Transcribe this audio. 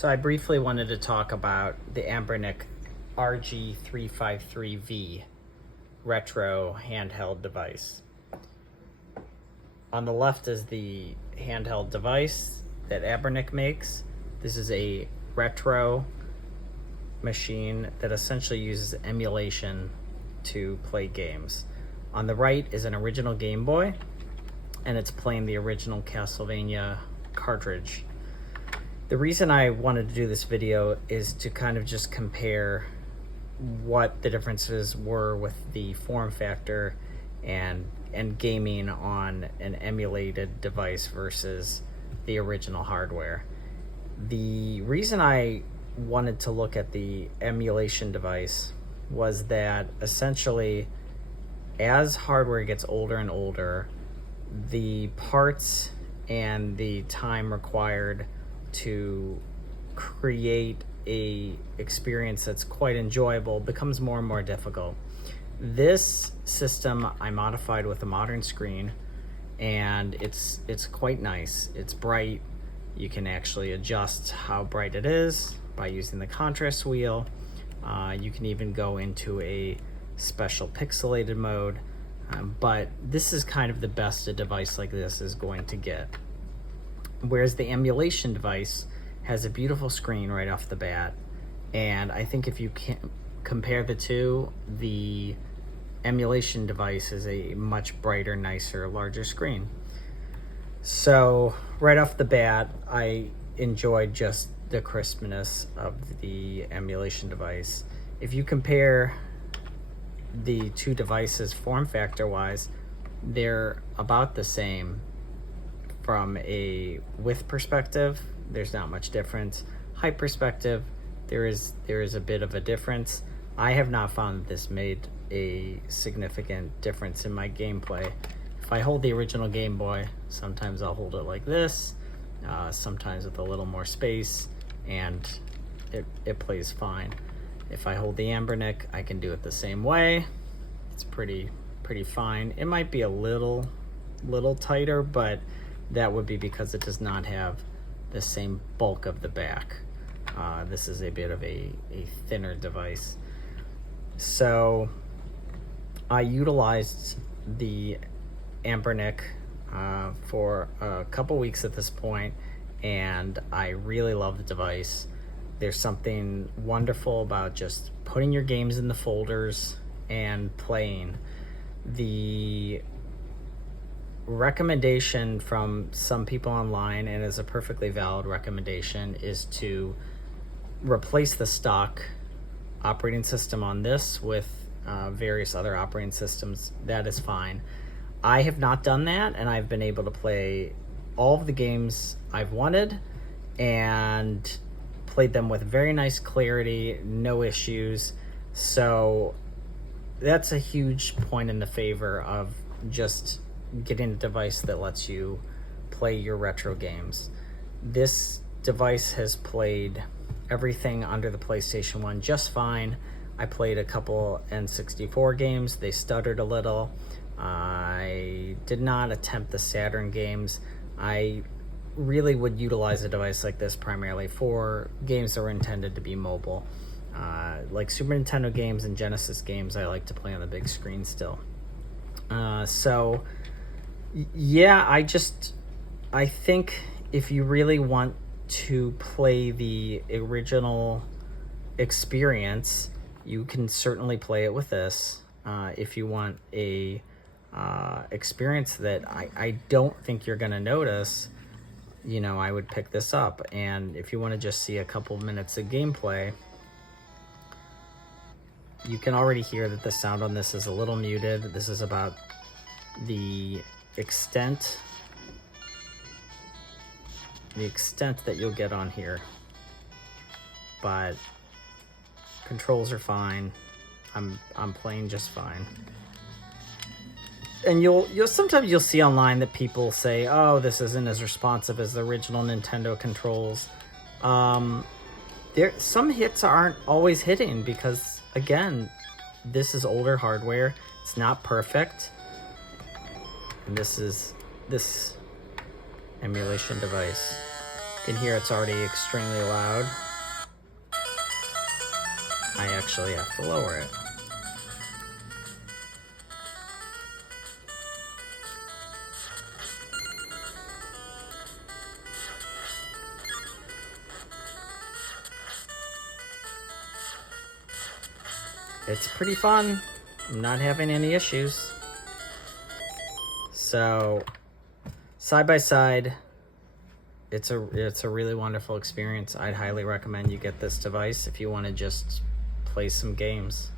So I briefly wanted to talk about the Ambernic RG353V retro handheld device. On the left is the handheld device that Ambernic makes. This is a retro machine that essentially uses emulation to play games. On the right is an original Game Boy, and it's playing the original Castlevania cartridge. The reason I wanted to do this video is to kind of just compare what the differences were with the form factor and gaming on an emulated device versus the original hardware. The reason I wanted to look at the emulation device was that essentially as hardware gets older and older, the parts and the time required to create a experience that's quite enjoyable becomes more and more difficult. This system I modified with a modern screen, and it's quite nice. It's bright. You can actually adjust how bright it is by using the contrast wheel. You can even go into a special pixelated mode, but this is kind of the best a device like this is going to get. Whereas the emulation device has a beautiful screen right off the bat, and I think if you can compare the two, the emulation device is a much brighter, nicer, larger screen. So right off the bat, I enjoyed just the crispness of the emulation device. If you compare the two devices form factor wise, they're about the same. From a width perspective, there's not much difference. Height perspective, there is a bit of a difference. I have not found that this made a significant difference in my gameplay. If I hold the original Game Boy, sometimes I'll hold it like this, sometimes with a little more space, and it plays fine. If I hold the Ambernic, I can do it the same way. It's pretty fine. It might be a little tighter, but that would be because it does not have the same bulk of the back. This is a bit of a thinner device. So I utilized the Ambernic for a couple weeks at this point, and I really love the device. There's something wonderful about just putting your games in the folders and playing. The recommendation from some people online, and is a perfectly valid recommendation, is to replace the stock operating system on this with various other operating systems. That is fine. I have not done that, and I've been able to play all of the games I've wanted and played them with very nice clarity, no issues. So that's a huge point in the favor of just getting a device that lets you play your retro games. This device has played everything under the PlayStation 1 just fine. I played a couple N64 games. They stuttered a little. I did not attempt the Saturn games. I really would utilize a device like this primarily for games that were intended to be mobile. Like Super Nintendo games and Genesis games, I like to play on the big screen still. So yeah, I think if you really want to play the original experience, you can certainly play it with this. If you want a experience that I don't think you're going to notice, you know, I would pick this up. And if you want to just see a couple minutes of gameplay, you can already hear that the sound on this is a little muted. This is about the extent that you'll get on here, but controls are fine. I'm playing just fine. And you'll sometimes you'll see online that people say, oh, this isn't as responsive as the original Nintendo controls. Some hits aren't always hitting because, again, this is older hardware. It's not perfect. And this is this emulation device. You can hear it's already extremely loud. I actually have to lower it. It's pretty fun. I'm not having any issues. So, side by side, it's a really wonderful experience. I'd highly recommend you get this device if you want to just play some games.